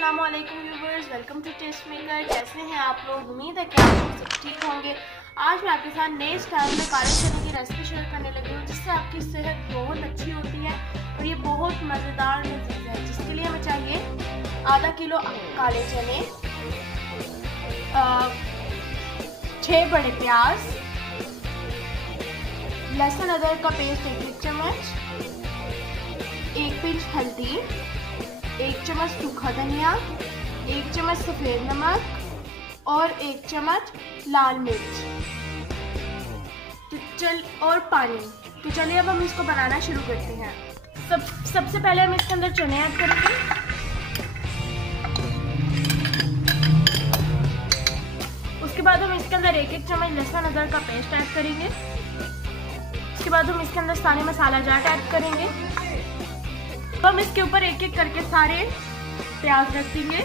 अस्सलाम वालेकुम viewers, welcome to Test Maker. कैसे हैं आप लोग? उम्मीद है कि आप लोग सब ठीक होंगे। आज मैं आपके साथ नए स्टाइल में काले चने की रेसिपी शेयर करने लगी हूँ, जिससे आपकी सेहत बहुत अच्छी होती है और ये बहुत मज़ेदार लजीज है। जिसके लिए हमें चाहिए आधा किलो काले चने, 6 बड़े प्याज, लहसुन अदरक का पेस्ट 1 चम्मच, 1 पिंच हल्दी, 1 चम्मच सूखा धनिया, 1 चम्मच सफ़ेद नमक और 1 चम्मच लाल मिर्च और पानी। तो चलिए अब हम इसको बनाना शुरू करते हैं। सबसे पहले हम इसके अंदर चने ऐड करेंगे। उसके बाद हम इसके अंदर 1 चम्मच लहसुन अदरक का पेस्ट ऐड करेंगे। उसके बाद हम इसके अंदर सारे मसाला जाट ऐड करेंगे। तो हम इसके ऊपर एक एक करके सारे प्याज रख देंगे।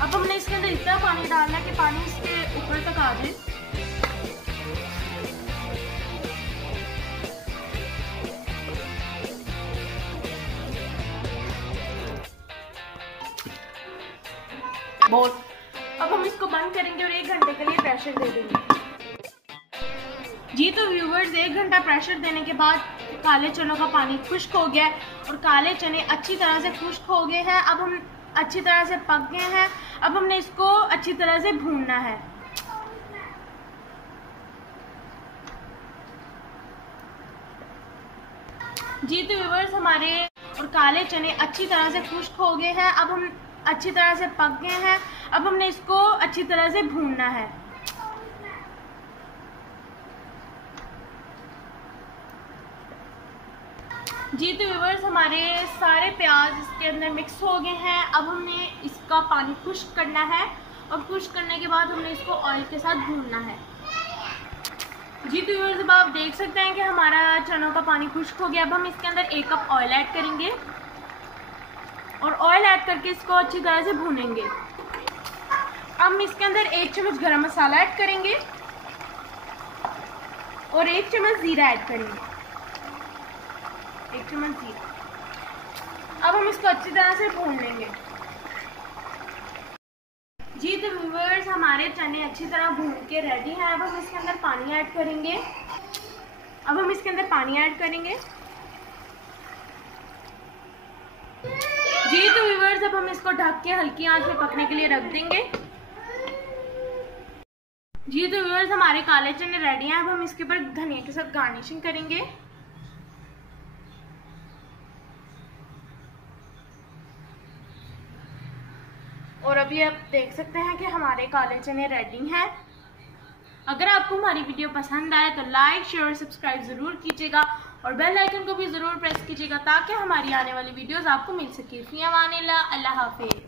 अब हमने इसके अंदर इतना पानी डालना है कि पानी इसके ऊपर तक आ जाए। अब हम इसको बंद करेंगे और 1 घंटे के लिए प्रेशर दे देंगे। जी तो व्यूवर्स, 1 घंटा प्रेशर देने के बाद काले चनों का पानी खुश्क हो गया और काले चने अच्छी तरह से खुश्क हो गए हैं। अब हम अच्छी तरह से पक गए हैं। अब हमने इसको अच्छी तरह से भूनना है। जी तो व्यूवर्स, हमारे और काले चने अच्छी तरह से खुश्क हो गए हैं। अब हम अच्छी तरह से पक गए हैं। अब हमने इसको अच्छी तरह से भूनना है। जी तो व्यूवर्स, हमारे सारे प्याज इसके अंदर मिक्स हो गए हैं। अब हमने इसका पानी खुश्क करना है और खुश्क करने के बाद हमने इसको ऑयल के साथ भूनना है। जी तो व्यूवर्स, अब आप देख सकते हैं कि हमारा चनों का पानी खुश्क हो गया। अब हम इसके अंदर 1 कप ऑयल ऐड करेंगे और ऑयल ऐड करके इसको अच्छी तरह से भूनेंगे। हम इसके अंदर 1 चम्मच गरम मसाला ऐड करेंगे और 1 चम्मच जीरा ऐड करेंगे। 1 चम्मच जीरा। अब हम इसको अच्छी तरह से भून लेंगे। जी तो व्यूअर्स, हमारे चने अच्छी तरह भून के रेडी हैं। अब हम इसके अंदर पानी ऐड करेंगे। जी तो व्यूअर्स, अब हम इसको ढक के हल्की आंच में पकने के लिए रख देंगे। जी तो व्यूअर्स, हमारे काले चने रेडी हैं। अब हम इसके ऊपर धनिया के साथ गार्निशिंग करेंगे। और अभी आप देख सकते हैं कि हमारे काले चने रेडी हैं। अगर आपको हमारी वीडियो पसंद आए तो लाइक, शेयर और सब्सक्राइब ज़रूर कीजिएगा और बेल आइकन को भी ज़रूर प्रेस कीजिएगा ताकि हमारी आने वाली वीडियोस आपको मिल सके। फ़ी अमानिल्लाह, अल्लाह हाफ़िज़।